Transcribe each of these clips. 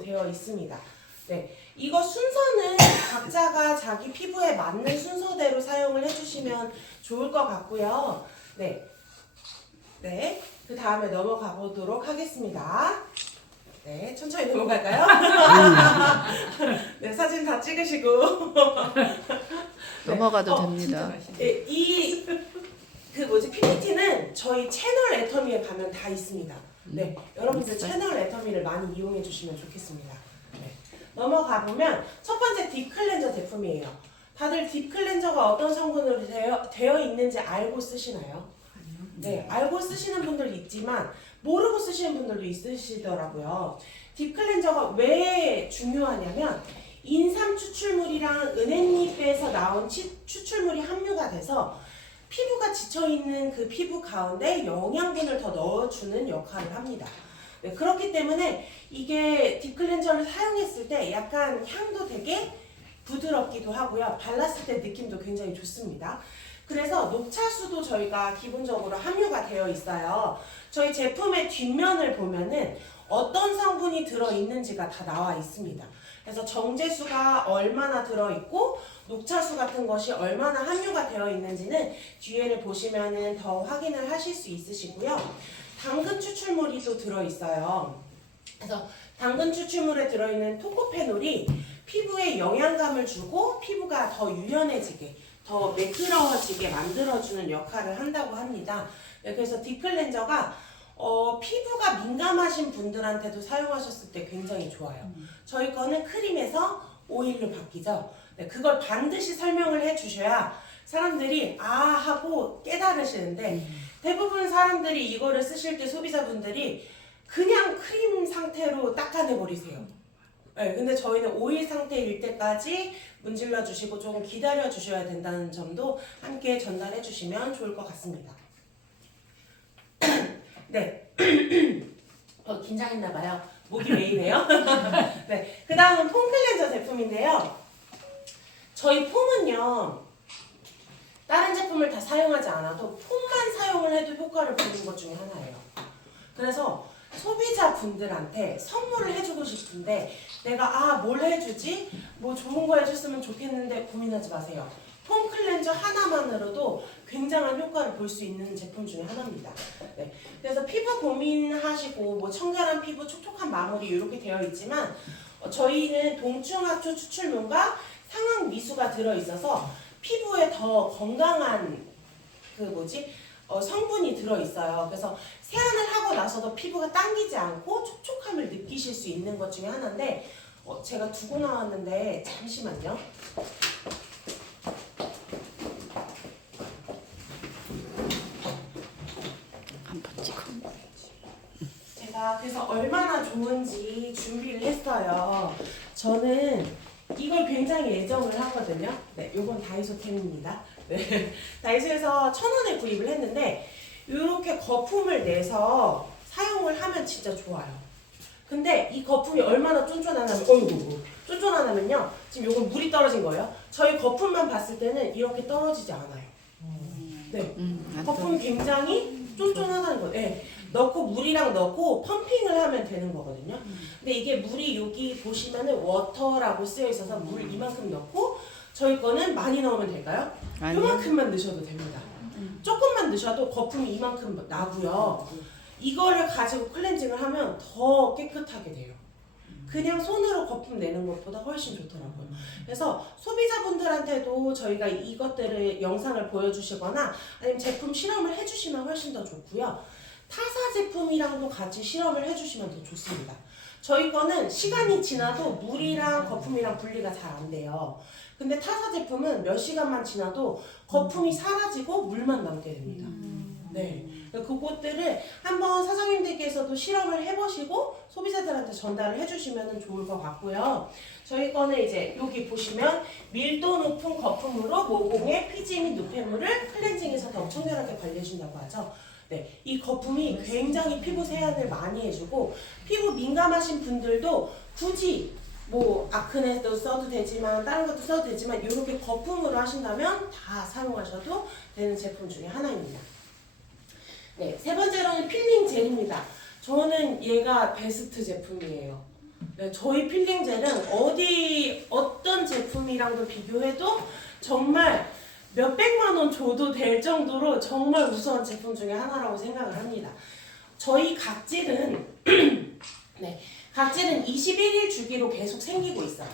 되어 있습니다. 네, 이거 순서는 각자가 자기 피부에 맞는 순서대로 사용을 해주시면 좋을 것 같고요. 네, 그 다음에 넘어가 보도록 하겠습니다. 네, 천천히 넘어갈까요? 네, 사진 다 찍으시고 넘어가도 됩니다. 네, PPT는 저희 채널 애터미에 가면 다 있습니다. 네, 여러분들 채널 애터미를 많이 이용해 주시면 좋겠습니다. 네, 넘어가 보면 첫 번째 딥 클렌저 제품이에요. 다들 딥 클렌저가 어떤 성분으로 되어 있는지 알고 쓰시나요? 네, 알고 쓰시는 분들도 있지만 모르고 쓰시는 분들도 있으시더라고요. 딥 클렌저가 왜 중요하냐면 인삼 추출물이랑 은행잎에서 나온 추출물이 함유가 돼서 피부가 지쳐있는 그 피부 가운데 영양분을 더 넣어주는 역할을 합니다. 네, 그렇기 때문에 이게 딥 클렌저를 사용했을 때 약간 향도 되게 부드럽기도 하고요. 발랐을 때 느낌도 굉장히 좋습니다. 그래서 녹차수도 저희가 기본적으로 함유가 되어 있어요. 저희 제품의 뒷면을 보면은 어떤 성분이 들어있는지가 다 나와 있습니다. 그래서 정제수가 얼마나 들어있고 녹차수 같은 것이 얼마나 함유가 되어 있는지는 뒤에를 보시면은 더 확인을 하실 수 있으시고요. 당근 추출물이 또 들어있어요. 그래서 당근 추출물에 들어있는 토코페놀이 피부에 영양감을 주고 피부가 더 유연해지게 더 매끄러워지게 만들어주는 역할을 한다고 합니다. 그래서 딥 클렌저가 피부가 민감하신 분들한테도 사용하셨을 때 굉장히 좋아요. 저희 거는 크림에서 오일로 바뀌죠. 네, 그걸 반드시 설명을 해주셔야 사람들이 아 하고 깨달으시는데 대부분 사람들이 이거를 쓰실 때 소비자분들이 그냥 크림 상태로 닦아내버리세요. 네, 근데 저희는 오일 상태일 때까지 문질러 주시고 조금 기다려 주셔야 된다는 점도 함께 전달해 주시면 좋을 것 같습니다. 네. 긴장했나봐요. 목이 메이네요. 네. 그 다음은 폼 클렌저 제품인데요. 저희 폼은요, 다른 제품을 다 사용하지 않아도 폼만 사용을 해도 효과를 보는 것 중에 하나예요. 그래서 소비자분들한테 선물을 해주고 싶은데 내가 뭘 해주지? 뭐 좋은 거 해줬으면 좋겠는데 고민하지 마세요. 폼 클렌저 하나만으로도 굉장한 효과를 볼 수 있는 제품 중에 하나입니다. 네. 그래서 피부 고민하시고 뭐 청결한 피부, 촉촉한 마무리 이렇게 되어 있지만 저희는 동충하초 추출물과 상황 미수가 들어있어서 피부에 더 건강한 성분이 들어있어요. 그래서 세안을 하고 나서도 피부가 당기지 않고 촉촉함을 느끼실 수 있는 것 중에 하나인데 제가 두고 나왔는데 잠시만요. 한번 찍어. 제가 그래서 얼마나 좋은지 준비를 했어요. 저는 이걸 굉장히 애정을 하거든요. 네, 요건 다이소템입니다. 네, 다이소에서 1,000원에 구입을 했는데 이렇게 거품을 내서 사용을 하면 진짜 좋아요. 근데 이 거품이 얼마나 쫀쫀하냐면요. 지금 요건 물이 떨어진 거예요. 저희 거품만 봤을 때는 이렇게 떨어지지 않아요. 네, 거품이 굉장히 쫀쫀하다는 거예요. 네, 넣고 물이랑 넣고 펌핑을 하면 되는 거거든요. 근데 이게 물이 여기 보시면은 워터라고 쓰여 있어서 물 이만큼 넣고 저희 거는 많이 넣으면 될까요? 이만큼만 넣으셔도 됩니다. 조금만 넣으셔도 거품이 이만큼 나고요. 이거를 가지고 클렌징을 하면 더 깨끗하게 돼요. 그냥 손으로 거품 내는 것보다 훨씬 좋더라고요. 그래서 소비자분들한테도 저희가 이것들을 영상을 보여주시거나 아니면 제품 실험을 해주시면 훨씬 더 좋고요. 타사 제품이랑도 같이 실험을 해주시면 더 좋습니다. 저희 거는 시간이 지나도 물이랑 거품이랑 분리가 잘 안 돼요. 근데 타사 제품은 몇 시간만 지나도 거품이 사라지고 물만 남게 됩니다. 네, 그것들을 한번 사장님들께서도 실험을 해보시고 소비자들한테 전달을 해주시면 좋을 것 같고요. 저희 거는 이제 여기 보시면 밀도 높은 거품으로 모공에 피지 및 노폐물을 클렌징해서 더 청결하게 관리해준다고 하죠. 네, 이 거품이 굉장히 피부 세안을 많이 해주고 피부 민감하신 분들도 굳이 뭐 아크네도 써도 되지만 다른 것도 써도 되지만 이렇게 거품으로 하신다면 다 사용하셔도 되는 제품 중에 하나입니다. 네, 세 번째로는 필링 젤입니다. 저는 얘가 베스트 제품이에요. 네, 저희 필링 젤은 어떤 제품이랑도 비교해도 정말 몇백만 원 줘도 될 정도로 정말 우수한 제품 중에 하나라고 생각을 합니다. 저희 각질은 네, 각질은 21일 주기로 계속 생기고 있어요.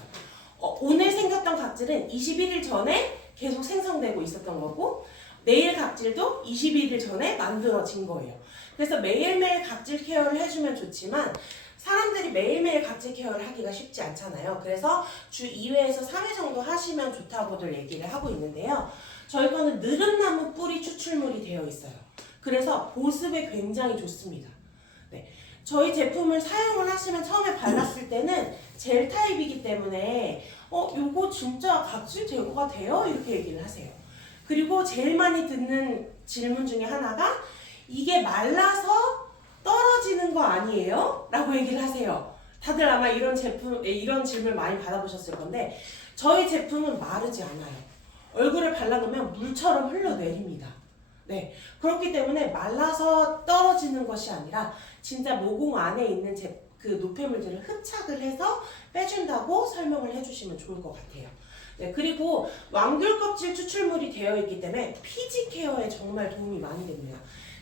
오늘 생겼던 각질은 21일 전에 계속 생성되고 있었던 거고 내일 각질도 21일 전에 만들어진 거예요. 그래서 매일매일 각질 케어를 해주면 좋지만 사람들이 매일매일 각질 케어를 하기가 쉽지 않잖아요. 그래서 주 2회에서 3회 정도 하시면 좋다고들 얘기를 하고 있는데요. 저희 거는 느릅나무 뿌리 추출물이 되어 있어요. 그래서 보습에 굉장히 좋습니다. 네. 저희 제품을 사용을 하시면 처음에 발랐을 때는 젤 타입이기 때문에 요거 진짜 각질 제거가 돼요? 이렇게 얘기를 하세요. 그리고 제일 많이 듣는 질문 중에 하나가 이게 말라서 떨어지는 거 아니에요? 라고 얘기를 하세요. 다들 아마 이런 질문 많이 받아보셨을 건데 저희 제품은 마르지 않아요. 얼굴에 발라놓으면 물처럼 흘러내립니다. 네, 그렇기 때문에 말라서 떨어지는 것이 아니라 진짜 모공 안에 있는 그 노폐물들을 흡착을 해서 빼준다고 설명을 해주시면 좋을 것 같아요. 네, 그리고 왕귤 껍질 추출물이 되어 있기 때문에 피지 케어에 정말 도움이 많이 됩니다.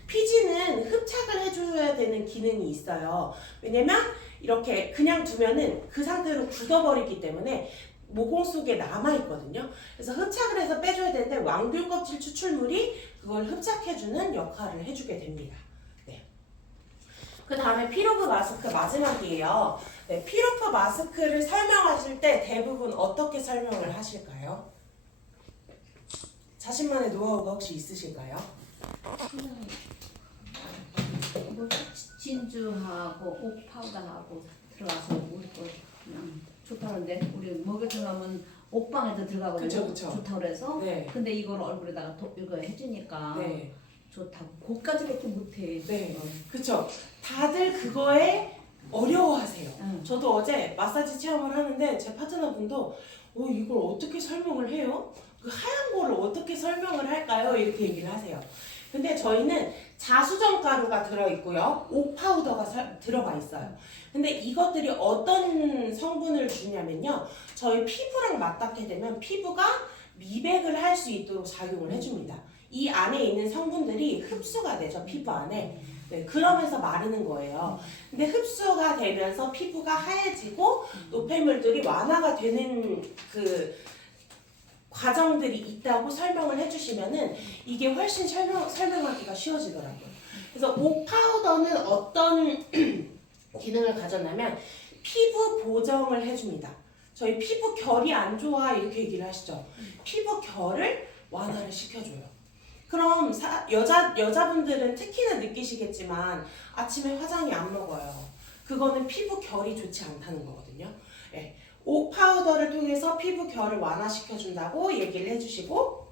피지는 흡착을 해줘야 되는 기능이 있어요. 왜냐면 이렇게 그냥 두면은 그 상태로 굳어버리기 때문에 모공 속에 남아있거든요. 그래서 흡착을 해서 빼줘야 되는데 왕귤 껍질 추출물이 그걸 흡착해주는 역할을 해주게 됩니다. 네. 그 다음에 피로브 마스크 마지막이에요. 네, 피로브 마스크를 설명하실 때 대부분 어떻게 설명을 하실까요? 자신만의 노하우가 혹시 있으실까요? 뭐 진주하고 옥 파우더하고 들어가서 우리 거 그냥 좋다는데 우리 목에 들어가면 옥방에도 들어가거든요. 그쵸. 좋다고 그래서 네. 근데 이걸 얼굴에다가 이거 해주니까 네. 좋다고 그것까지밖에 못해. 네. 그쵸. 다들 그거에 어려워하세요. 응. 저도 어제 마사지 체험을 하는데 제 파트너분도 이걸 어떻게 설명을 해요? 그 하얀 거를 어떻게 설명을 할까요? 이렇게 얘기를 하세요. 근데 저희는 자수정 가루가 들어있고요. 옥 파우더가 들어가 있어요. 근데 이것들이 어떤 성분을 주냐면요. 저희 피부랑 맞닿게 되면 피부가 미백을 할 수 있도록 작용을 해줍니다. 이 안에 있는 성분들이 흡수가 되죠. 피부 안에. 네, 그러면서 마르는 거예요. 근데 흡수가 되면서 피부가 하얘지고 노폐물들이 완화가 되는 그 과정들이 있다고 설명을 해주시면은 이게 훨씬 설명하기가 쉬워지더라고요. 그래서 옥 파우더는 어떤 기능을 가졌냐면 피부 보정을 해줍니다. 저희 피부 결이 안 좋아 이렇게 얘기를 하시죠. 피부 결을 완화를 시켜줘요. 그럼 여자분들은 특히나 느끼시겠지만 아침에 화장이 안 먹어요. 그거는 피부 결이 좋지 않다는 거거든요. 네. 옥 파우더를 통해서 피부 결을 완화시켜준다고 얘기를 해주시고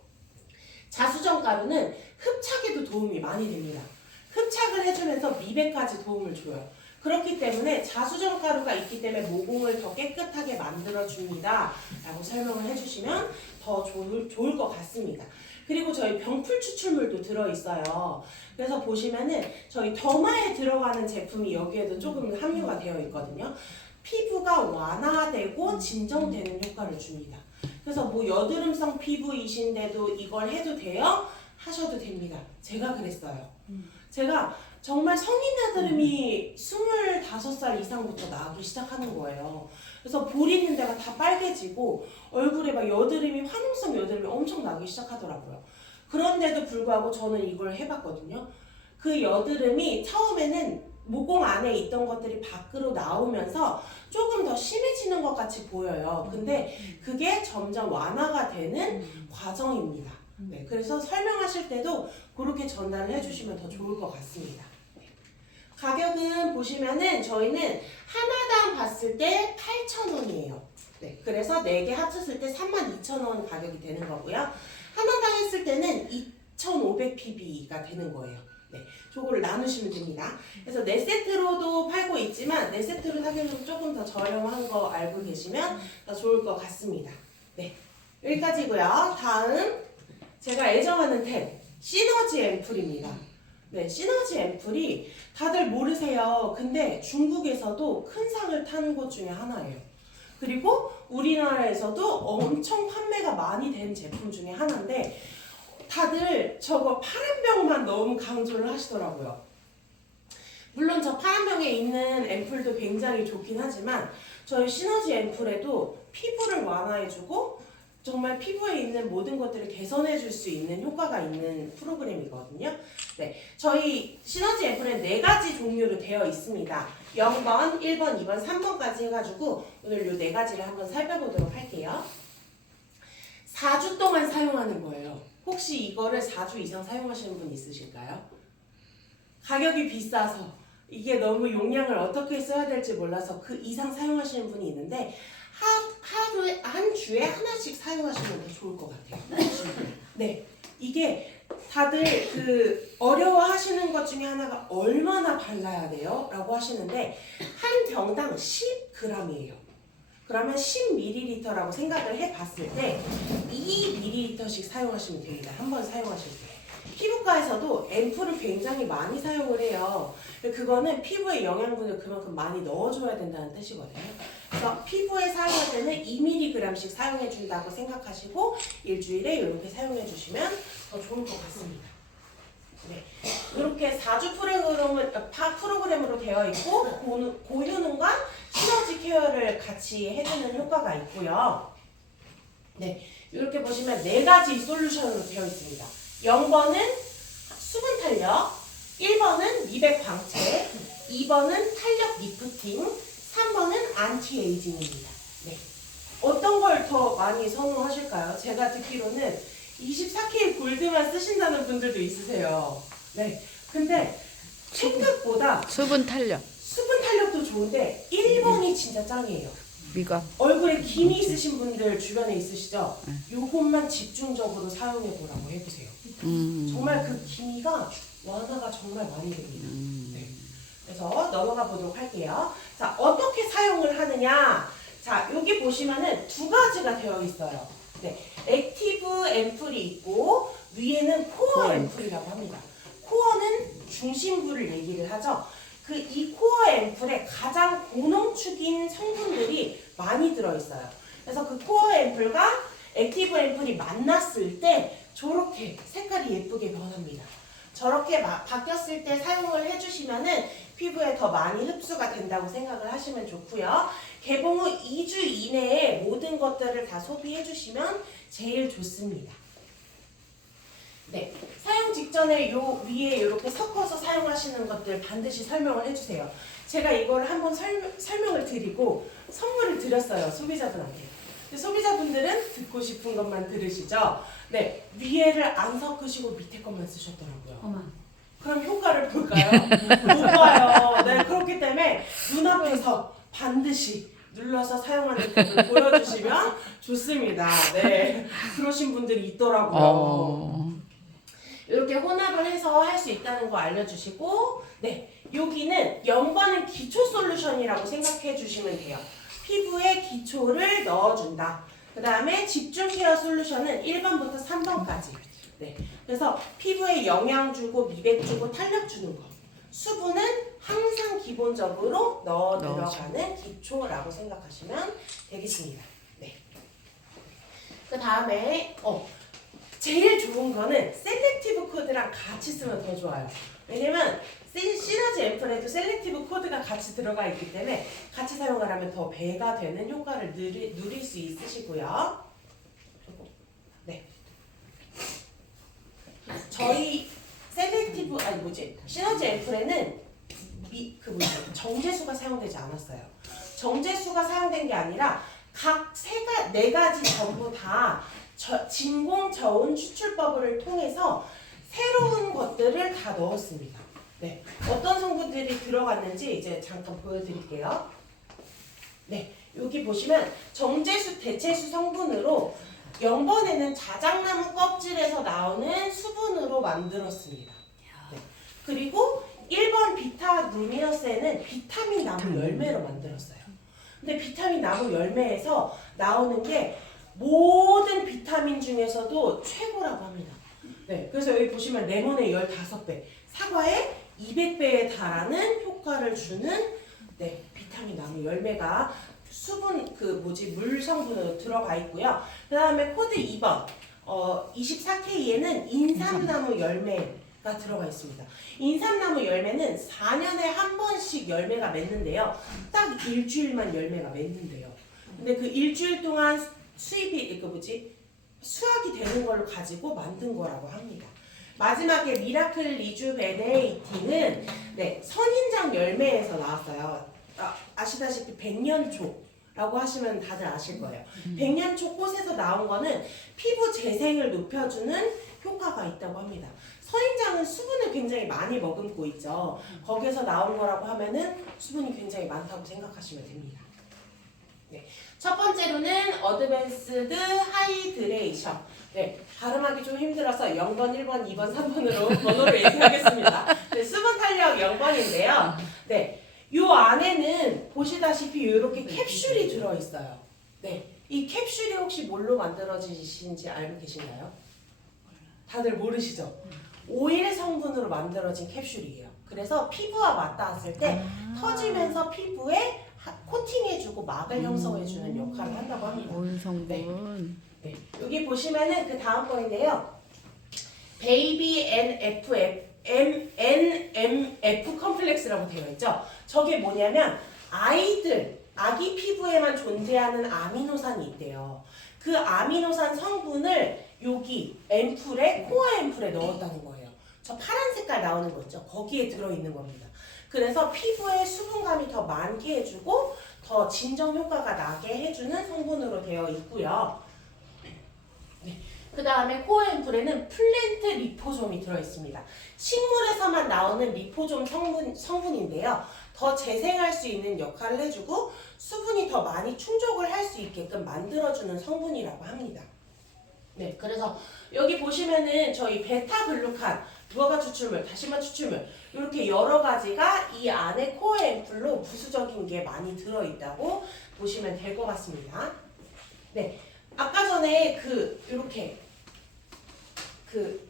자수정 가루는 흡착에도 도움이 많이 됩니다. 흡착을 해주면서 미백까지 도움을 줘요. 그렇기 때문에 자수정 가루가 있기 때문에 모공을 더 깨끗하게 만들어줍니다. 라고 설명을 해주시면 더 좋을 것 같습니다. 그리고 저희 병풀 추출물도 들어있어요. 그래서 보시면은 저희 더마에 들어가는 제품이 여기에도 조금 함유가 되어 있거든요. 피부가 완화되고 진정되는 효과를 줍니다. 그래서 뭐 여드름성 피부이신데도 이걸 해도 돼요? 하셔도 됩니다. 제가 그랬어요. 제가 정말 성인 여드름이 25살 이상부터 나기 시작하는 거예요. 그래서 볼 있는 데가 다 빨개지고 얼굴에 막 여드름이 화농성 여드름이 엄청 나기 시작하더라고요. 그런데도 불구하고 저는 이걸 해봤거든요. 그 여드름이 처음에는 모공 안에 있던 것들이 밖으로 나오면서 조금 더 심해지는 것 같이 보여요. 근데 그게 점점 완화가 되는 과정입니다. 네, 그래서 설명하실 때도 그렇게 전달을 해주시면 더 좋을 것 같습니다. 가격은 보시면은 저희는 하나당 봤을 때 8,000원이에요. 네, 그래서 4개 합쳤을 때 32,000원 가격이 되는 거고요. 하나당 했을 때는 2,500pb가 되는 거예요. 네, 저거를 나누시면 됩니다. 그래서 4세트로도 팔고 있지만 4세트로 사기에서 조금 더 저렴한 거 알고 계시면 더 좋을 것 같습니다. 네, 여기까지고요. 다음 제가 애정하는 템 시너지 앰플입니다. 네, 시너지 앰플이 다들 모르세요. 근데 중국에서도 큰 상을 탄 곳 중에 하나예요. 그리고 우리나라에서도 엄청 판매가 많이 된 제품 중에 하나인데 다들 저거 파란 병만 너무 강조를 하시더라고요. 물론 저 파란 병에 있는 앰플도 굉장히 좋긴 하지만 저희 시너지 앰플에도 피부를 완화해주고 정말 피부에 있는 모든 것들을 개선해줄 수 있는 효과가 있는 프로그램이거든요. 네, 저희 시너지 앰플은 4가지 종류로 되어 있습니다. 0번, 1번, 2번, 3번까지 해가지고 오늘 이 4가지를 한번 살펴보도록 할게요. 4주 동안 사용하는 거예요. 혹시 이거를 4주 이상 사용하시는 분 있으실까요? 가격이 비싸서 이게 너무 용량을 어떻게 써야 될지 몰라서 그 이상 사용하시는 분이 있는데 하루에 한 주에 하나씩 사용하시면 더 좋을 것 같아요. 네, 이게 다들 그 어려워하시는 것 중에 하나가 얼마나 발라야 돼요? 라고 하시는데 한 병당 10g이에요. 그러면 10ml라고 생각을 해봤을 때 2ml씩 사용하시면 됩니다. 한 번 사용하실 때. 피부과에서도 앰플을 굉장히 많이 사용을 해요. 그거는 피부에 영양분을 그만큼 많이 넣어줘야 된다는 뜻이거든요. 그래서 피부에 사용할 때는 2mg씩 사용해준다고 생각하시고 일주일에 이렇게 사용해주시면 더 좋을 것 같습니다. 네, 이렇게 4주 프로그램으로 되어 있고 고효능과 시너지 케어를 같이 해주는 효과가 있고요. 네, 이렇게 보시면 4가지 솔루션으로 되어 있습니다. 0번은 수분 탄력, 1번은 미백 광채, 2번은 탄력 리프팅, 3번은 안티에이징입니다. 네. 어떤 걸 더 많이 선호하실까요? 제가 듣기로는 24K 골드만 쓰신다는 분들도 있으세요. 네. 근데 생각보다 수분 탄력. 수분 탄력도 좋은데 1번이 진짜 짱이에요. 미각. 얼굴에 기미 있으신 분들 주변에 있으시죠? 요것만 집중적으로 사용해 보라고 해보세요. 정말 그 기미가 완화가 정말 많이 됩니다. 네. 그래서 넘어가 보도록 할게요. 자, 어떻게 사용을 하느냐? 자, 여기 보시면은 2가지가 되어 있어요. 네, 액티브 앰플이 있고 위에는 코어 앰플이라고 합니다. 코어는 중심부를 얘기를 하죠. 이 코어 앰플에 가장 고농축인 성분들이 많이 들어있어요. 그래서 그 코어 앰플과 액티브 앰플이 만났을 때 저렇게 색깔이 예쁘게 변합니다. 저렇게 바뀌었을 때 사용을 해주시면은 피부에 더 많이 흡수가 된다고 생각을 하시면 좋고요. 개봉 후 2주 이내에 모든 것들을 다 소비해주시면 제일 좋습니다. 네, 사용 직전에 요 위에 이렇게 섞어서 사용하시는 것들 반드시 설명을 해주세요. 제가 이걸 한번 설명을 드리고 선물을 드렸어요, 소비자분한테. 근데 소비자분들은 듣고 싶은 것만 들으시죠? 네, 위에를 안 섞으시고 밑에 것만 쓰셨더라고요. 어머. 그럼 효과를 볼까요? 못 봐요. 네, 그렇기 때문에 눈앞에서 반드시 눌러서 사용하는 법을 보여주시면 좋습니다. 네, 그러신 분들이 있더라고요. 이렇게 혼합을 해서 할 수 있다는 거 알려주시고, 네, 여기는 0번은 기초 솔루션이라고 생각해 주시면 돼요. 피부에 기초를 넣어준다. 그 다음에 집중 케어 솔루션은 1번부터 3번까지. 네, 그래서 피부에 영양 주고 미백 주고 탄력 주는 거. 수분은 항상 기본적으로 넣어 들어가는 기초라고 생각하시면 되겠습니다. 네. 그 다음에 제일 좋은 거는 셀렉티브 코드랑 같이 쓰면 더 좋아요. 왜냐면 시너지 앰플에도 셀렉티브 코드가 같이 들어가 있기 때문에 같이 사용을 하면 더 배가 되는 효과를 누릴 수 있으시고요. 네. 저희 시너지 앰플에는 정제수가 사용되지 않았어요. 정제수가 사용된 게 아니라 각 4가지 전부 다 진공 저온 추출법을 통해서 새로운 것들을 다 넣었습니다. 네, 어떤 성분들이 들어갔는지 이제 잠깐 보여드릴게요. 네, 여기 보시면 정제수, 대체수 성분으로 0번에는 자작나무 껍질에서 나오는 수분으로 만들었습니다. 네, 그리고 1번 비타루미너스에는 비타민 나무 열매로 만들었어요. 근데 비타민 나무 열매에서 나오는 게 모든 비타민 중에서도 최고라고 합니다. 네, 그래서 여기 보시면 레몬의 15배, 사과의 200배에 달하는 효과를 주는 비타민 나무 열매가 수분 물 성분으로 들어가 있고요. 그 다음에 코드 2번 24K에는 인삼나무 열매가 들어가 있습니다. 인삼나무 열매는 4년에 한 번씩 열매가 맺는데요. 딱 일주일만 열매가 맺는데요. 근데 그 일주일 동안 수확이 되는 걸 가지고 만든 거라고 합니다. 마지막에 미라클 리주베네이팅은 선인장 열매에서 나왔어요. 아시다시피 백년초라고 하시면 다들 아실 거예요. 백년초 꽃에서 나온 거는 피부 재생을 높여주는 효과가 있다고 합니다. 선인장은 수분을 굉장히 많이 머금고 있죠. 거기에서 나온 거라고 하면은 수분이 굉장히 많다고 생각하시면 됩니다. 첫 번째로는 어드밴스드 하이드레이션. 발음하기 좀 힘들어서 0번, 1번, 2번, 3번으로 번호를 얘기하겠습니다. 수분 탄력 0번인데요. 요 안에는 보시다시피 이렇게 캡슐이 들어있어요. 이 캡슐이 혹시 뭘로 만들어지신지 알고 계신가요? 다들 모르시죠? 오일 성분으로 만들어진 캡슐이에요. 그래서 피부와 맞닿았을 때 터지면서 피부에 코팅해주고 막을 형성해주는 역할을 한다고 합니다. 오일 성분. 여기 보시면은 그 다음 거인데요. 베이비 NMF 컴플렉스라고 되어 있죠. 저게 뭐냐면 아기 피부에만 존재하는 아미노산이 있대요. 그 아미노산 성분을 여기 코어 앰플에 넣었다는 거예요. 저 파란 색깔 나오는 거 있죠? 거기에 들어있는 겁니다. 그래서 피부에 수분감이 더 많게 해주고 더 진정 효과가 나게 해주는 성분으로 되어 있고요. 그 다음에 코어 앰플에는 플랜트 리포솜이 들어있습니다. 식물에서만 나오는 리포솜 성분인데요. 더 재생할 수 있는 역할을 해주고 수분이 더 많이 충족을 할 수 있게끔 만들어주는 성분이라고 합니다. 그래서 여기 보시면은 저희 베타글루칸, 무화과 추출물, 다시마 추출물 이렇게 여러 가지가 이 안에 코어 앰플로 부수적인 게 많이 들어있다고 보시면 될 것 같습니다. 아까 전에 이렇게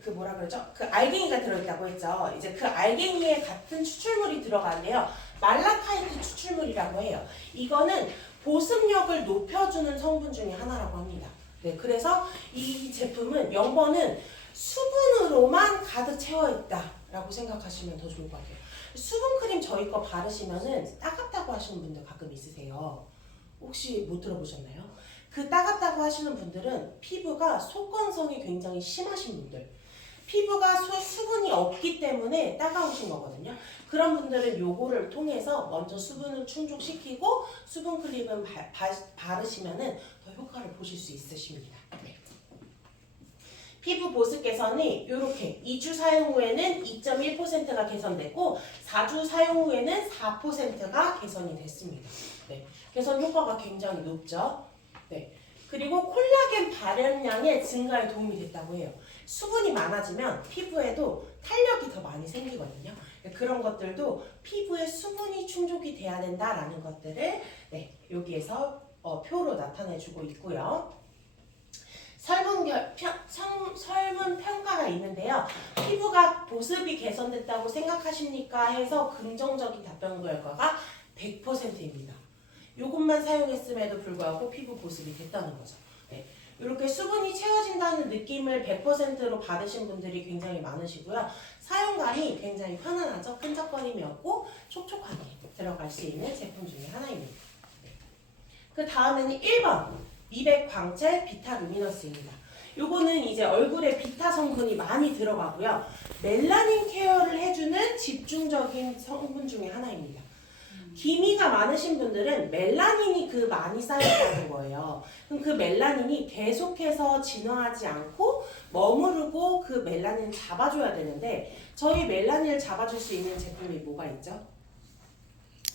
뭐라 그러죠? 그 알갱이가 들어있다고 했죠. 이제 그 알갱이에 같은 추출물이 들어가는데요. 말라카이트 추출물이라고 해요. 이거는 보습력을 높여주는 성분 중에 하나라고 합니다. 그래서 이 제품은 0번은 수분으로만 가득 채워있다라고 생각하시면 더 좋을 것 같아요. 수분크림 저희 거 바르시면은 따갑다고 하시는 분들 가끔 있으세요. 혹시 못 들어보셨나요? 그 따갑다고 하시는 분들은 피부가 속건성이 굉장히 심하신 분들, 피부가 수분이 없기 때문에 따가우신 거거든요. 그런 분들은 요거를 통해서 먼저 수분을 충족시키고 수분 크림은 바르시면은 더 효과를 보실 수 있으십니다. 피부 보습 개선이 이렇게 2주 사용 후에는 2.1%가 개선됐고 4주 사용 후에는 4%가 개선이 됐습니다. 개선 효과가 굉장히 높죠. 그리고 콜라겐 발현량의 증가에 도움이 됐다고 해요. 수분이 많아지면 피부에도 탄력이 더 많이 생기거든요. 그런 것들도 피부에 수분이 충족이 돼야 된다라는 것들을 여기에서 표로 나타내주고 있고요. 설문 평가가 있는데요. 피부가 보습이 개선됐다고 생각하십니까? 해서 긍정적인 답변 결과가 100%입니다. 이것만 사용했음에도 불구하고 피부 보습이 됐다는 거죠. 이렇게 수분이 채워진다는 느낌을 100%로 받으신 분들이 굉장히 많으시고요. 사용감이 굉장히 편안하죠. 끈적거림이 없고 촉촉하게 들어갈 수 있는 제품 중에 하나입니다. 그 다음에는 1번 미백 광채 비타 루미너스입니다. 요거는 이제 얼굴에 비타 성분이 많이 들어가고요. 멜라닌 케어를 해주는 집중적인 성분 중에 하나입니다. 기미가 많으신 분들은 멜라닌이 많이 쌓였다는 거예요. 그럼 그 멜라닌이 계속해서 진화하지 않고 머무르고 그 멜라닌을 잡아줘야 되는데 저희 멜라닌을 잡아줄 수 있는 제품이 뭐가 있죠?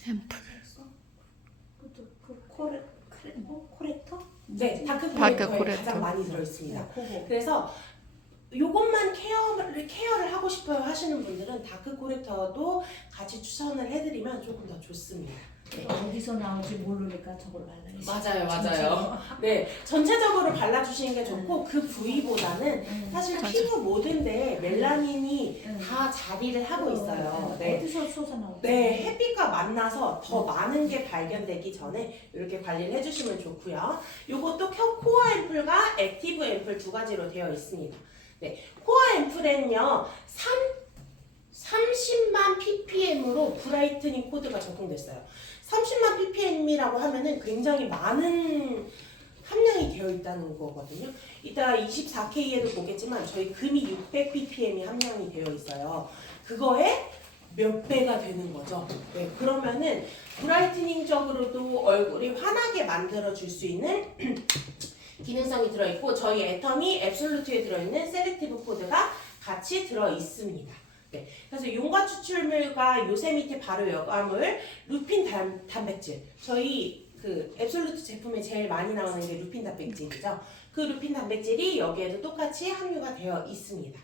앰플. 코렉터? 네, 다크 다크 코렉터에 코렉터. 가장 많이 들어있습니다. 그거. 그래서 요것만 케어를 하고 싶어요 하시는 분들은 다크 코렉터도 같이 추천을 해드리면 조금 더 좋습니다. 네. 어디서 나올지 모르니까 저걸 발라야지. 맞아요. 네, 전체적으로 발라주시는 게 좋고 그 부위보다는 사실 피부 모든데 멜라닌이 다 자리를 하고 있어요. 네. 어디서 솟아나올지. 네, 햇빛과 만나서 더 많은 게 발견되기 전에 이렇게 관리를 해주시면 좋고요. 요것도 코어 앰플과 액티브 앰플 두 가지로 되어 있습니다. 네, 코어 앰플에는요 30만 ppm으로 브라이트닝 코드가 적용됐어요. 30만 ppm이라고 하면은 굉장히 많은 함량이 되어 있다는 거거든요. 이따 24K에도 보겠지만 저희 금이 600 ppm이 함량이 되어 있어요. 그거에 몇 배가 되는 거죠. 네, 그러면은 브라이트닝적으로도 얼굴이 환하게 만들어 줄 수 있는 기능성이 들어있고 저희 애터미 앱솔루트에 들어있는 셀렉티브 코드가 같이 들어 있습니다. 네, 그래서 용과 추출물과 요세미테 발효 여과물, 루핀 단백질 저희 그 앱솔루트 제품에 제일 많이 나오는 게 루핀 단백질이죠. 그 루핀 단백질이 여기에도 똑같이 함유가 되어 있습니다.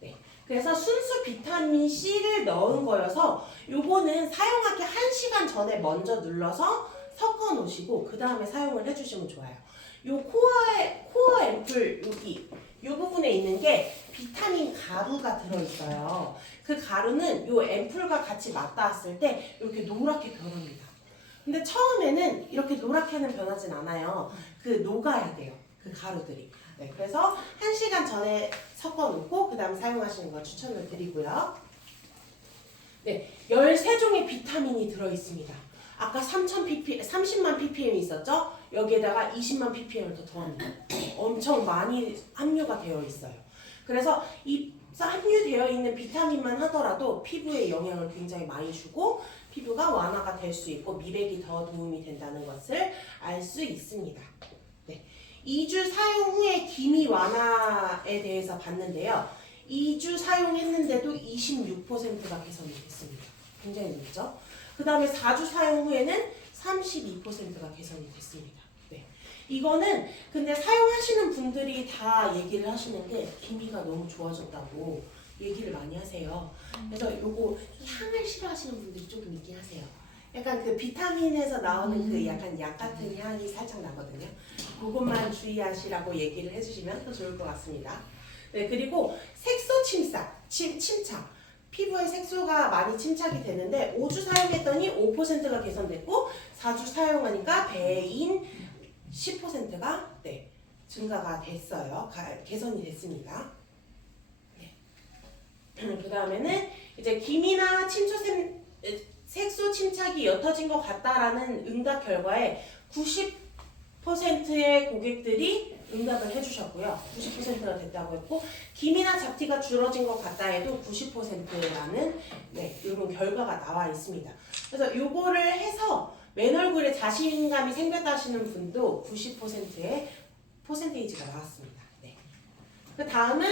네, 그래서 순수 비타민 C를 넣은 거여서 요거는 사용하기 1시간 전에 먼저 눌러서 섞어 놓으시고 그 다음에 사용을 해주시면 좋아요. 요 코어 앰플 여기 이 부분에 있는 게 비타민 가루가 들어있어요. 그 가루는 요 앰플과 같이 맞닿았을 때 이렇게 노랗게 변합니다. 근데 처음에는 이렇게 노랗게는 변하진 않아요. 그 녹아야 돼요. 그 가루들이. 네, 그래서 1시간 전에 섞어 놓고 그 다음 사용하시는 거 추천을 드리고요. 네, 13종의 비타민이 들어있습니다. 아까 30만 ppm이 있었죠? 여기에다가 20만 ppm을 더 더합니다. 엄청 많이 함유가 되어 있어요. 그래서 이 함유되어 있는 비타민만 하더라도 피부에 영향을 굉장히 많이 주고 피부가 완화가 될 수 있고 미백이 더 도움이 된다는 것을 알 수 있습니다. 네, 2주 사용 후에 기미 완화에 대해서 봤는데요. 2주 사용했는데도 26%가 개선이 됐습니다. 굉장히 높죠? 그 다음에 4주 사용 후에는 32%가 개선이 됐습니다. 네. 이거는 근데 사용하시는 분들이 다 얘기를 하시는 게 기미가 너무 좋아졌다고 얘기를 많이 하세요. 그래서 요거 향을 싫어하시는 분들이 조금 있긴 하세요. 약간 그 비타민에서 나오는 그 약간 약 같은 향이 살짝 나거든요. 그것만 주의하시라고 얘기를 해주시면 더 좋을 것 같습니다. 네, 그리고 색소 침착. 피부에 색소가 많이 침착이 되는데 5주 사용했더니 5%가 개선됐고 4주 사용하니까 배인 10%가 네, 증가가 됐어요. 개선이 됐습니다. 네. 그 다음에는 이제 기미나 색소 침착이 옅어진 것 같다라는 응답 결과에 90%의 고객들이 응답을 해주셨고요. 90%가 됐다고 했고 기미나 잡티가 줄어진 것 같다 해도 90%라는 네, 이런 결과가 나와 있습니다. 그래서 요거를 해서 맨 얼굴에 자신감이 생겼다 하시는 분도 90%의 퍼센테이지가 나왔습니다. 네. 그 다음은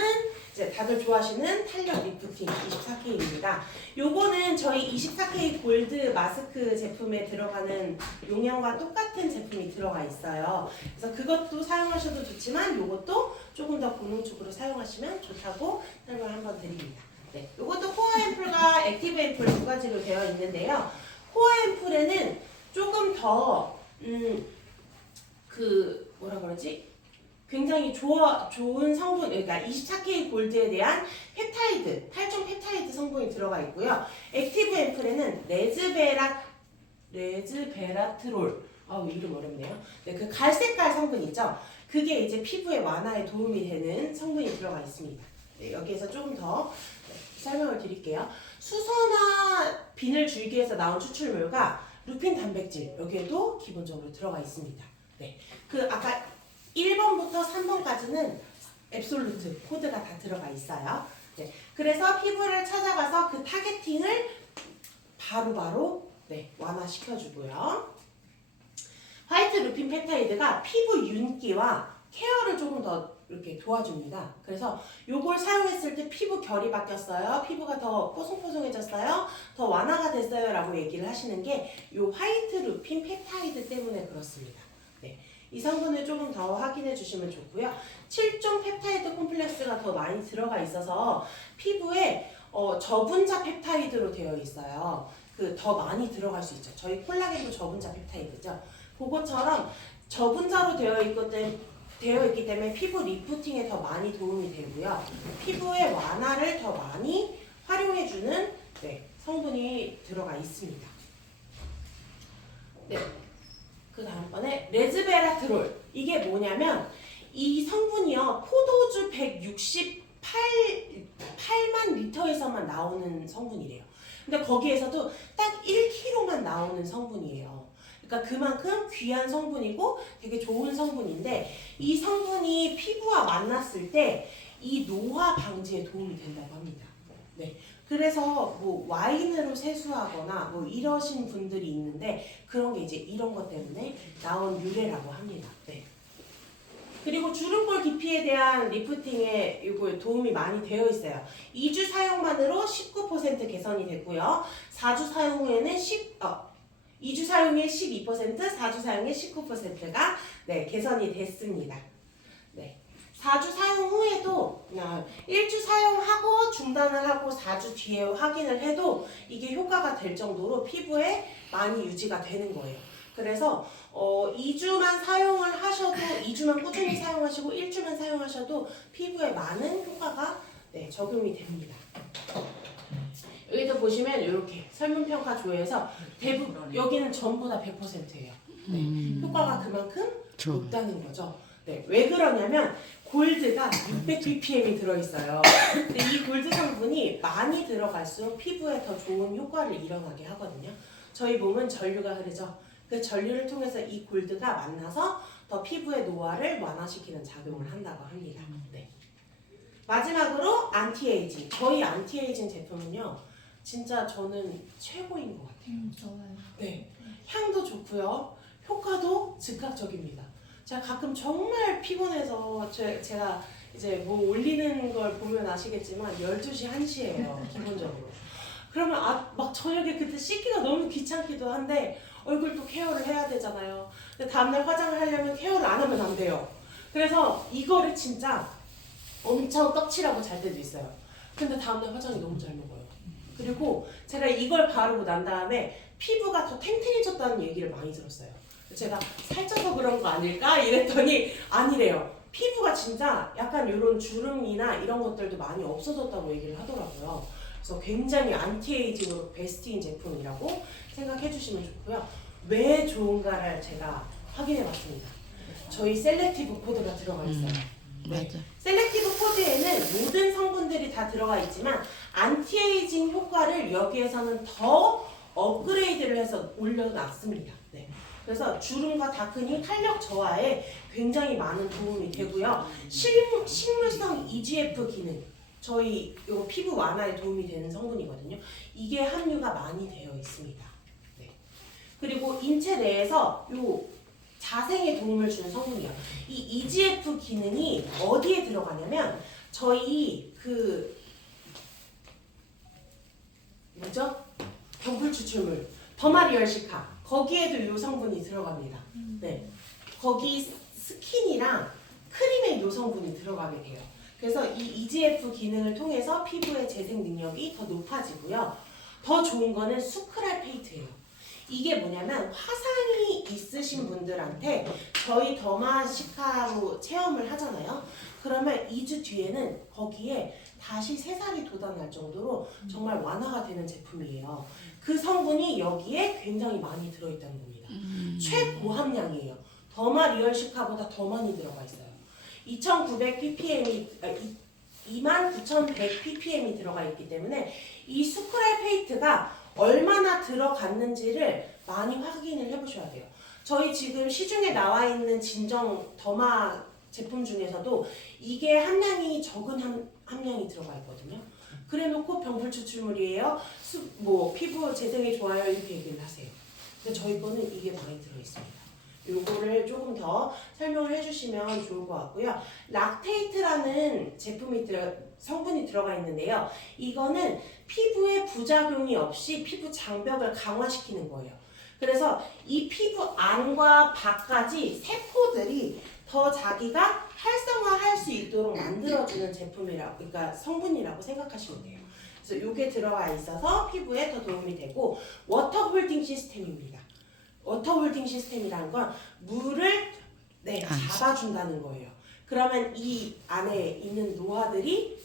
이제 다들 좋아하시는 탄력 리프팅 24K입니다. 요거는 저희 24K 골드 마스크 제품에 들어가는 용량과 똑같은 제품이 들어가 있어요. 그래서 그것도 사용하셔도 좋지만 요것도 조금 더 본능적으로 사용하시면 좋다고 설명을 한번 드립니다. 네, 요것도 코어 앰플과 액티브 앰플 두 가지로 되어 있는데요. 코어 앰플에는 조금 더 그 뭐라 그러지? 굉장히 좋은 성분, 그러니까 24K 골드에 대한 펩타이드, 탈중 펩타이드 성분이 들어가 있고요. 액티브 앰플에는 레즈베라트롤, 이름 어렵네요. 네, 그 갈색깔 성분 있죠? 그게 이제 피부의 완화에 도움이 되는 성분이 들어가 있습니다. 네, 여기에서 조금 더 설명을 드릴게요. 수소나 비늘 줄기에서 나온 추출물과 루핀 단백질, 여기에도 기본적으로 들어가 있습니다. 네, 그 아까 1번부터 3번까지는 앱솔루트 코드가 다 들어가 있어요. 네, 그래서 피부를 찾아가서 그 타겟팅을 바로바로 네, 완화시켜주고요. 화이트 루핀 펩타이드가 피부 윤기와 케어를 조금 더 이렇게 도와줍니다. 그래서 요걸 사용했을 때 피부 결이 바뀌었어요. 피부가 더 뽀송뽀송해졌어요. 더 완화가 됐어요. 라고 얘기를 하시는 게 요 화이트 루핀 펩타이드 때문에 그렇습니다. 네. 이 성분을 조금 더 확인해 주시면 좋고요. 7종 펩타이드 콤플렉스가 더 많이 들어가 있어서 피부에 저분자 펩타이드로 되어 있어요. 그 더 많이 들어갈 수 있죠. 저희 콜라겐도 저분자 펩타이드죠. 그것처럼 저분자로 되어 있기 때문에 피부 리프팅에 더 많이 도움이 되고요. 피부의 완화를 더 많이 활용해주는 성분이 들어가 있습니다. 네. 그 다음번에 레즈베라트롤. 이게 뭐냐면 이 성분이요. 포도주 168만 리터에서만 나오는 성분이래요. 근데 거기에서도 딱 1kg만 나오는 성분이에요. 그러니까 그만큼 귀한 성분이고 되게 좋은 성분인데 이 성분이 피부와 만났을 때 이 노화 방지에 도움이 된다고 합니다. 네. 그래서 뭐 와인으로 세수하거나 뭐 이러신 분들이 있는데 그런 게 이제 이런 것 때문에 나온 유래라고 합니다. 네. 그리고 주름골 깊이에 대한 리프팅에 이거 도움이 많이 되어 있어요. 2주 사용만으로 19% 개선이 됐고요. 4주 사용 후에는 2주 사용에 12%, 4주 사용에 19%가 개선이 됐습니다. 네. 4주 사용 후에도 1주 사용하고 중단을 하고 4주 뒤에 확인을 해도 이게 효과가 될 정도로 피부에 많이 유지가 되는 거예요. 그래서 2주만 사용을 하셔도 2주만 꾸준히 사용하시고 1주만 사용하셔도 피부에 많은 효과가 적용이 됩니다. 여기도 보시면 이렇게 설문평가 조회에서 대부분 여기는 전부 다 100%예요. 효과가 그만큼 높다는 거죠. 왜 그러냐면 골드가 600ppm이 들어있어요. 근데 이 골드 성분이 많이 들어갈수록 피부에 더 좋은 효과를 일어나게 하거든요. 저희 몸은 전류가 흐르죠. 그 전류를 통해서 이 골드가 만나서 더 피부의 노화를 완화시키는 작용을 한다고 합니다. 네. 마지막으로 안티에이징. 저희 안티에이징 제품은요. 진짜 저는 최고인 것 같아요. 좋아요. 네. 향도 좋고요. 효과도 즉각적입니다. 제가 가끔 정말 피곤해서 제가 이제 뭐 올리는 걸 보면 아시겠지만 12시, 1시예요. 기본적으로. 그러면 막 저녁에 그때 씻기가 너무 귀찮기도 한데 얼굴도 케어를 해야 되잖아요. 근데 다음날 화장을 하려면 케어를 안 하면 안 돼요. 그래서 이거를 진짜 엄청 떡칠하고 잘 때도 있어요. 근데 다음날 화장이 너무 잘 먹어요. 그리고 제가 이걸 바르고 난 다음에 피부가 더 탱탱해졌다는 얘기를 많이 들었어요. 제가 살쪄서 그런 거 아닐까? 이랬더니 아니래요. 피부가 진짜 약간 이런 주름이나 이런 것들도 많이 없어졌다고 얘기를 하더라고요. 그래서 굉장히 안티에이징으로 베스트인 제품이라고 생각해 주시면 좋고요. 왜 좋은가를 제가 확인해 봤습니다. 저희 셀렉티브 코드가 들어가 있어요. 맞아. 셀렉티브 코드에는 모든 성분들이 다 들어가 있지만 안티에이징 효과를 여기에서는 더 업그레이드를 해서 올려놨습니다. 네. 그래서 주름과 다크니 탄력 저하에 굉장히 많은 도움이 되고요. 식물성 EGF 기능, 저희 요 피부 완화에 도움이 되는 성분이거든요. 이게 함유가 많이 되어 있습니다. 네. 그리고 인체 내에서 요 자생에 도움을 주는 성분이에요. 이 EGF 기능이 어디에 들어가냐면 저희 병풀 추출물 더마리얼시카 거기에도 이 성분이 들어갑니다. 네, 거기 스킨이랑 크림에 이 성분이 들어가게 돼요. 그래서 이 EGF 기능을 통해서 피부의 재생 능력이 더 높아지고요. 더 좋은 거는 수크랄페이트예요. 이게 뭐냐면 화상이 있으신 분들한테 저희 더마시카로 체험을 하잖아요. 그러면 2주 뒤에는 거기에 다시 새살이 돋아날 정도로 정말 완화가 되는 제품이에요. 그 성분이 여기에 굉장히 많이 들어있다는 겁니다. 최고함량이에요. 더마 리얼시카보다 더 많이 들어가 있어요. 29,100ppm이 들어가 있기 때문에 이 수크랄페이트가 얼마나 들어갔는지를 많이 확인을 해보셔야 돼요. 저희 지금 시중에 나와 있는 진정 더마 제품 중에서도 이게 함량이 적은 함량이 들어가 있거든요. 그래놓고 병풀 추출물이에요. 피부 재생에 좋아요 이렇게 얘기를 하세요. 근데 저희 거는 이게 많이 들어있습니다. 요거를 조금 더 설명을 해주시면 좋을 것 같고요. 락테이트라는 성분이 들어가 있는데요. 이거는 피부에 부작용이 없이 피부 장벽을 강화시키는 거예요. 그래서 이 피부 안과 밖까지 세포들이 더 자기가 활성화할 수 있도록 만들어주는 제품이라고, 그러니까 성분이라고 생각하시면 돼요. 그래서 이게 들어와 있어서 피부에 더 도움이 되고, 워터 홀딩 시스템입니다. 워터 홀딩 시스템이라는 건 물을 잡아준다는 거예요. 그러면 이 안에 있는 노화들이,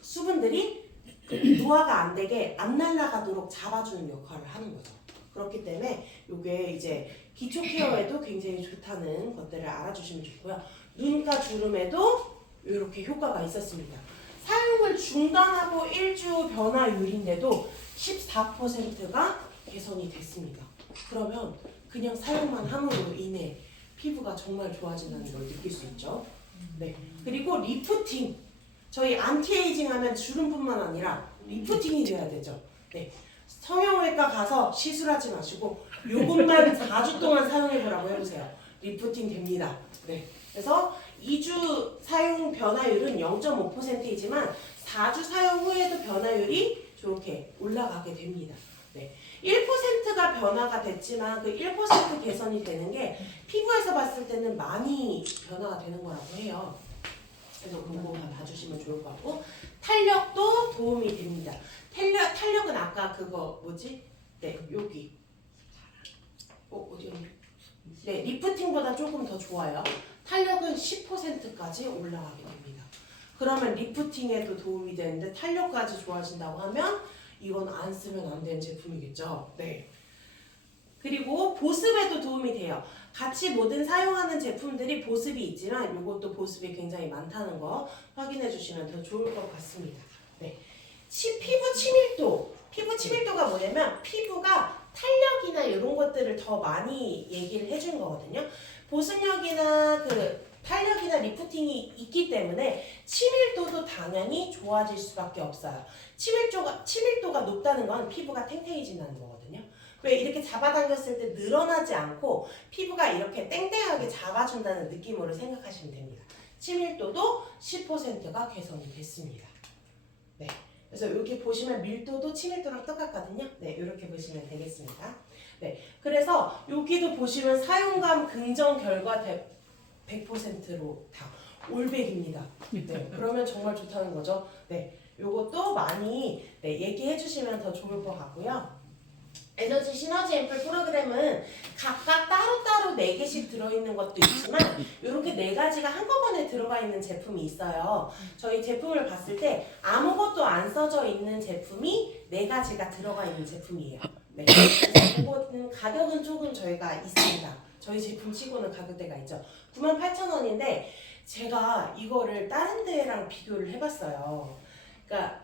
수분들이 노화가 안 되게 안 날아가도록 잡아주는 역할을 하는 거죠. 그렇기 때문에 이게 이제 기초 케어에도 굉장히 좋다는 것들을 알아주시면 좋고요. 눈가 주름에도 이렇게 효과가 있었습니다. 사용을 중단하고 1주 변화율인데도 14%가 개선이 됐습니다. 그러면 그냥 사용만 함으로 인해 피부가 정말 좋아진다는 걸 느낄 수 있죠. 네. 그리고 리프팅. 저희 안티에이징 하면 주름뿐만 아니라 리프팅이 돼야 되죠. 네. 성형외과 가서 시술하지 마시고 요것만 4주 동안 사용해보라고 해보세요. 리프팅 됩니다. 네. 그래서 2주 사용 변화율은 0.5%이지만 4주 사용 후에도 변화율이 저렇게 올라가게 됩니다. 네. 1%가 변화가 됐지만 그 1% 개선이 되는 게 피부에서 봤을 때는 많이 변화가 되는 거라고 해요. 그래서 그거 봐주시면 좋을 것 같고, 탄력도 도움이 됩니다. 탄력은 아까 그거 뭐지? 네, 여기. 어디였니? 네, 리프팅보다 조금 더 좋아요. 탄력은 10%까지 올라가게 됩니다. 그러면 리프팅에도 도움이 되는데 탄력까지 좋아진다고 하면 이건 안 쓰면 안 되는 제품이겠죠. 네. 그리고 보습에도 도움이 돼요. 같이 모든 사용하는 제품들이 보습이 있지만 이것도 보습이 굉장히 많다는 거 확인해 주시면 더 좋을 것 같습니다. 네. 피부 치밀도. 피부 치밀도가 뭐냐면 피부가 탄력이나 이런 것들을 더 많이 얘기를 해주는 거거든요. 보습력이나 탄력이나 리프팅이 있기 때문에 치밀도도 당연히 좋아질 수밖에 없어요. 치밀도가 높다는 건 피부가 탱탱해진다는 거거든요. 왜 이렇게 잡아당겼을 때 늘어나지 않고 피부가 이렇게 땡땡하게 잡아준다는 느낌으로 생각하시면 됩니다. 치밀도도 10%가 개선이 됐습니다. 네. 그래서 이렇게 보시면 밀도도 치밀도랑 똑같거든요. 네, 이렇게 보시면 되겠습니다. 네, 그래서 여기도 보시면 사용감 긍정 결과 100%로 다 올백입니다. 네, 그러면 정말 좋다는 거죠. 네, 요것도 많이 얘기해 주시면 더 좋을 것 같고요. 에너지 시너지 앰플 프로그램은 각각 따로따로 4개씩 들어있는 것도 있지만 이렇게 4가지가 한꺼번에 들어가 있는 제품이 있어요. 저희 제품을 봤을 때 아무것도 안 써져 있는 제품이 4가지가 들어가 있는 제품이에요. 네. 그래서 이거는 가격은 조금 저희가 있습니다. 저희 제품 치고는 가격대가 있죠. 98,000원인데 제가 이거를 다른 데랑 비교를 해봤어요. 그러니까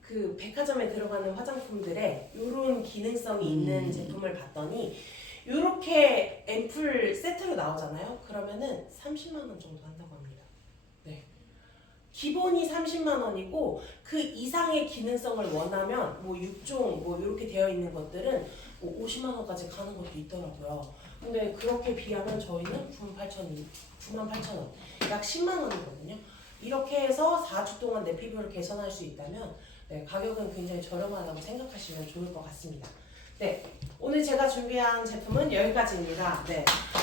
그 백화점에 들어가는 화장품들에 이런 기능성이 있는 제품을 봤더니 이렇게 앰플 세트로 나오잖아요. 그러면은 30만 원 정도 한다고 합니다. 네. 기본이 30만 원이고 그 이상의 기능성을 원하면 뭐 6종 뭐 이렇게 되어 있는 것들은 뭐 50만 원까지 가는 것도 있더라고요. 근데 그렇게 비하면 저희는 98,000원, 약 10만 원이거든요. 이렇게 해서 4주 동안 내 피부를 개선할 수 있다면 네, 가격은 굉장히 저렴하다고 생각하시면 좋을 것 같습니다. 네, 오늘 제가 준비한 제품은 여기까지입니다. 네,